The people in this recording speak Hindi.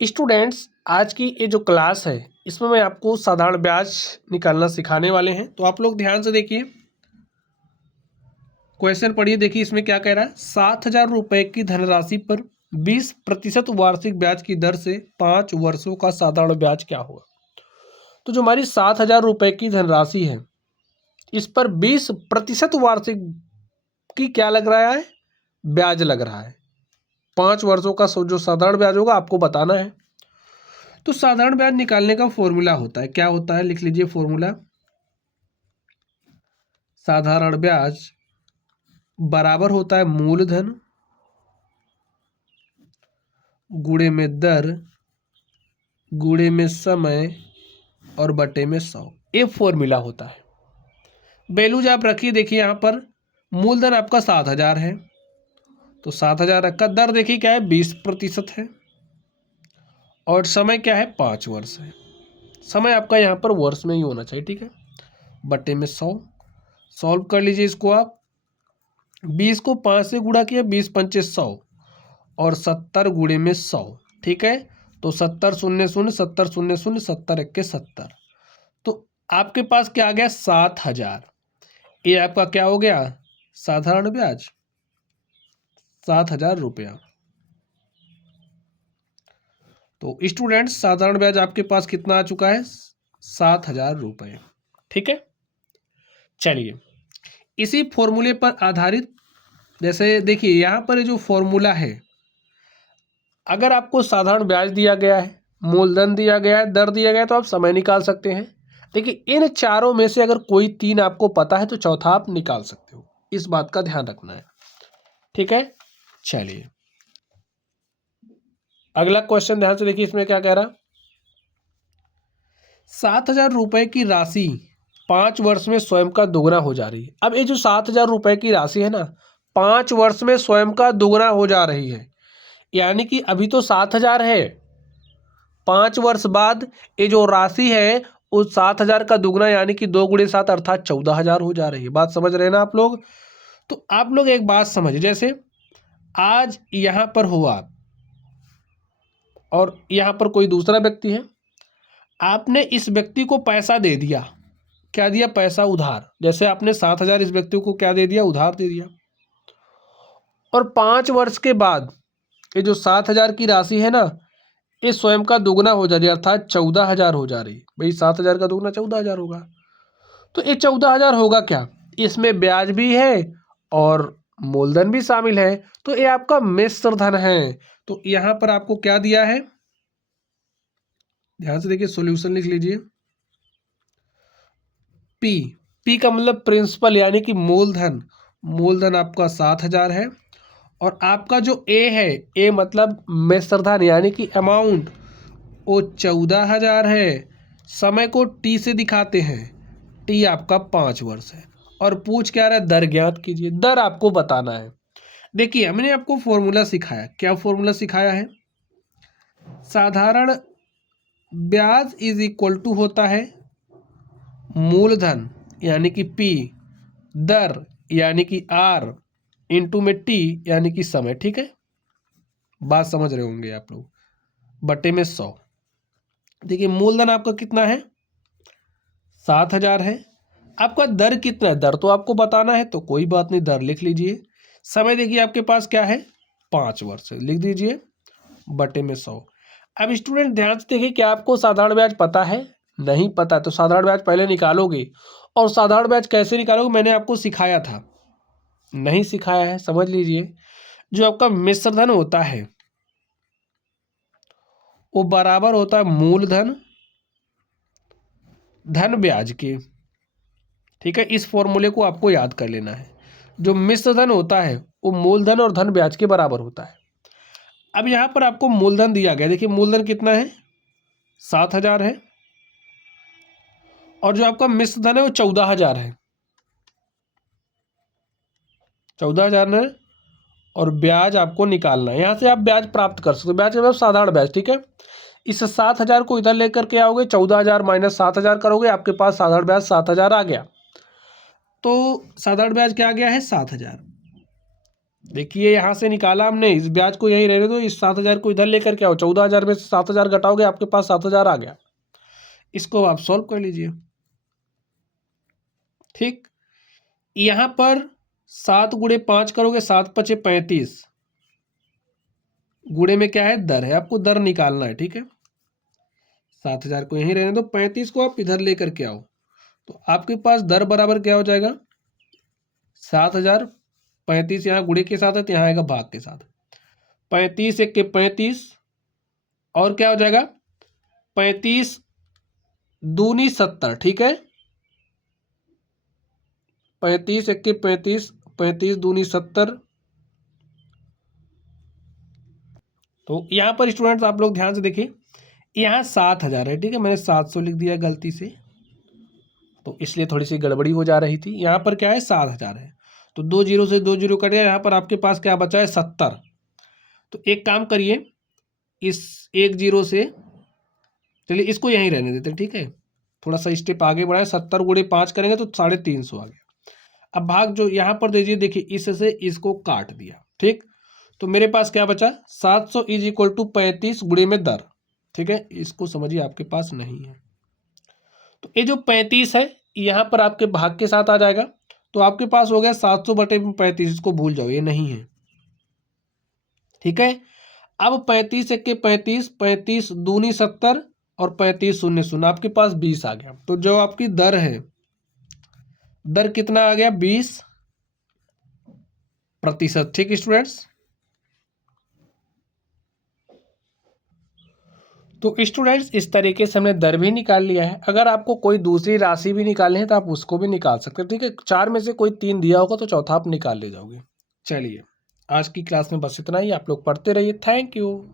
स्टूडेंट्स, आज की ये जो क्लास है इसमें मैं आपको साधारण ब्याज निकालना सिखाने वाले हैं। तो आप लोग ध्यान से देखिए, क्वेश्चन पढ़िए। देखिए इसमें क्या कह रहा है। 7,000 रुपए की धनराशि पर 20% वार्षिक ब्याज की दर से 5 वर्षों का साधारण ब्याज क्या होगा। तो जो हमारी 7,000 रुपए की धनराशि है इस पर 20% वार्षिक की क्या लग रहा है, ब्याज लग रहा है। 5 वर्षों का जो साधारण ब्याज होगा आपको बताना है। तो साधारण ब्याज निकालने का फॉर्मूला होता है, क्या होता है लिख लीजिए फॉर्मूला। साधारण ब्याज बराबर होता है मूलधन गुणे में दर गुणे में समय और बटे में 100। ये फॉर्मूला होता है। वैल्यूज आप रखिए। देखिए यहाँ पर मूलधन आपका 7,000 है, तो 7,000 रखा। दर देखिए क्या है, 20% है, और समय क्या है, 5 वर्ष है। समय आपका यहाँ पर वर्ष में ही होना चाहिए, ठीक है। बटे में 100। सॉल्व कर लीजिए इसको आप। 20 को 5 से गुणा किया, 20 पंचे 100 और 70 गुणे में 100, ठीक है। तो 70 शून्य शून्य 70 शून्य शून्य 70 इक्के 70। तो आपके पास क्या आ गया, 7,000। ये आपका क्या हो गया, साधारण ब्याज, 7,000 रुपया। तो स्टूडेंट्स, साधारण ब्याज आपके पास कितना आ चुका है, 7,000 रुपये, ठीक है। चलिए इसी फॉर्मूले पर आधारित, जैसे देखिए यहाँ पर जो फॉर्मूला है, अगर आपको साधारण ब्याज दिया गया है, मूलधन दिया गया है, दर दिया गया है, तो आप समय निकाल सकते हैं। देखिए इन चारों में से अगर कोई 3 आपको पता है तो चौथा आप निकाल सकते हो। इस बात का ध्यान रखना है, ठीक है। चलिए अगला क्वेश्चन ध्यान से देखिए, इसमें क्या कह रहा। 7,000 रुपए की राशि 5 वर्ष में स्वयं का दोगुना हो जा रही है। अब ये जो 7,000 रुपए की राशि है ना, 5 वर्ष में स्वयं का दोगुना हो जा रही है। यानी कि अभी तो 7,000 है, 5 वर्ष बाद ये जो राशि है उस 7,000 का दुगना, यानी कि 2 गुणे 7 अर्थात 14,000 हो जा रही है। बात समझ रहे हैं ना आप लोग। तो आप लोग एक बात समझिए, जैसे आज यहाँ पर हुआ और यहाँ पर कोई दूसरा व्यक्ति है, आपने इस व्यक्ति को पैसा दे दिया। क्या दिया, पैसा उधार। जैसे आपने 7,000 इस व्यक्ति को क्या दे दिया, उधार दे दिया। और 5 वर्ष के बाद ये जो 7,000 की राशि है ना, ये स्वयं का दुगना हो जा रही है, अर्थात 14,000 हो जा रही है। भाई 7,000 का दुगना 14,000 होगा। तो ये 14,000 होगा क्या, इसमें ब्याज भी है और मूलधन भी शामिल है, तो ये आपका मिश्र धन है। तो यहां पर आपको क्या दिया है, ध्यान से देखिए, सॉल्यूशन लिख लीजिए। पी का मतलब प्रिंसिपल, यानी कि मूलधन। मूलधन आपका 7,000 है, और आपका जो ए है, ए मतलब मिश्र धन यानी कि अमाउंट, वो 14,000 है। समय को टी से दिखाते हैं, टी आपका 5 वर्ष है। और पूछ क्या रहा है, दर ज्ञात कीजिए। दर आपको बताना है। देखिए हमने आपको फॉर्मूला सिखाया, क्या फॉर्मूला सिखाया है, साधारण ब्याज इज इक्वल टू होता है मूलधन यानी कि पी, दर यानी कि आर, इंटू में टी यानी कि समय, ठीक है। बात समझ रहे होंगे आप लोग। बटे में 100। देखिए मूलधन आपका कितना है, 7,000 है। आपका दर कितना है, दर तो आपको बताना है, तो कोई बात नहीं, दर लिख लीजिए। समय देखिए आपके पास क्या है, 5 वर्ष, लिख दीजिए बटे में 100। अब स्टूडेंट ध्यान से देखिए, क्या आपको साधारण ब्याज पता है, नहीं पता, तो साधारण ब्याज पहले निकालोगे। और साधारण ब्याज कैसे निकालोगे, मैंने आपको सिखाया था, नहीं सिखाया है समझ लीजिए। जो आपका मिश्र धन होता है वो बराबर होता है मूलधन धन ब्याज के, ठीक है। इस फॉर्मूले को आपको याद कर लेना है। जो मिश्र धन होता है वो मूलधन और धन ब्याज के बराबर होता है। अब यहां पर आपको मूलधन दिया गया, देखिए मूलधन कितना है, 7,000 है, और जो आपका मिश्र धन है वो 14,000 है, 14,000 है। और ब्याज आपको निकालना है, यहां से आप ब्याज प्राप्त कर सकते हो। ब्याज मतलब साधारण ब्याज, ठीक है। इस 7,000 को इधर लेकर के आओगे, 14,000 माइनस 7,000 करोगे, आपके पास साधारण ब्याज 7,000 आ गया। तो साधारण ब्याज क्या आ गया है, 7,000। देखिए यहाँ से निकाला हमने, इस ब्याज को यही रहने दो, इस 7,000 को इधर लेकर के आओ, 14,000 में से 7,000 घटाओगे आपके पास 7,000 आ गया। इसको आप सॉल्व कर लीजिए। ठीक, यहाँ पर 7 गुणे 5 करोगे, 7 पचे 35, गुणे में क्या है, दर है, आपको दर निकालना है। ठीक है, 7,000 को यहीं रहने दो, 35 को आप इधर लेकर के आओ, तो आपके पास दर बराबर क्या हो जाएगा, 7,000, 35 यहाँ गुणे के साथ है तो यहाँ आएगा भाग के साथ, 35 एक के 35, और क्या हो जाएगा 35 दूनी 70। ठीक है, 35 एक के 35, 35 दूनी 70। तो यहाँ पर स्टूडेंट्स आप लोग ध्यान से देखिए, यहाँ 7,000 है। ठीक है, मैंने 700 लिख दिया गलती से, तो इसलिए थोड़ी सी गड़बड़ी हो जा रही थी। यहाँ पर क्या है, 7,000 है, तो 2 जीरो से 2 जीरो कट गया, यहाँ पर आपके पास क्या बचा है, 70। तो एक काम करिए, इस 1 जीरो से, चलिए इसको यहीं रहने देते हैं। ठीक है, थोड़ा सा स्टेप आगे बढ़ाए, 70 गुणे 5 करेंगे तो 350 आ गया। अब भाग जो यहाँ पर दीजिए, देखिए इससे इसको काट दिया। ठीक, तो मेरे पास क्या बचा, 700 इज इक्वल टू 35 गुणे में दर। ठीक है, इसको समझिए, आपके पास नहीं है, तो ये जो 35 है यहाँ पर आपके भाग के साथ आ जाएगा, तो आपके पास हो गया 700 बटे 35, इसको भूल जाओ, ये नहीं है। ठीक है, अब 35 एक के 35, 35 दूनी 70, और 35 शून्य शून्य, आपके पास 20 आ गया। तो जो आपकी दर है, दर कितना आ गया, 20%। ठीक स्टूडेंट्स, तो स्टूडेंट्स इस तरीके से हमने दर भी निकाल लिया है। अगर आपको कोई दूसरी राशि भी निकालनी है तो आप उसको भी निकाल सकते हैं। ठीक है, 4 में से कोई 3 दिया होगा तो चौथा आप निकाल ले जाओगे। चलिए, आज की क्लास में बस इतना ही, आप लोग पढ़ते रहिए। Thank you.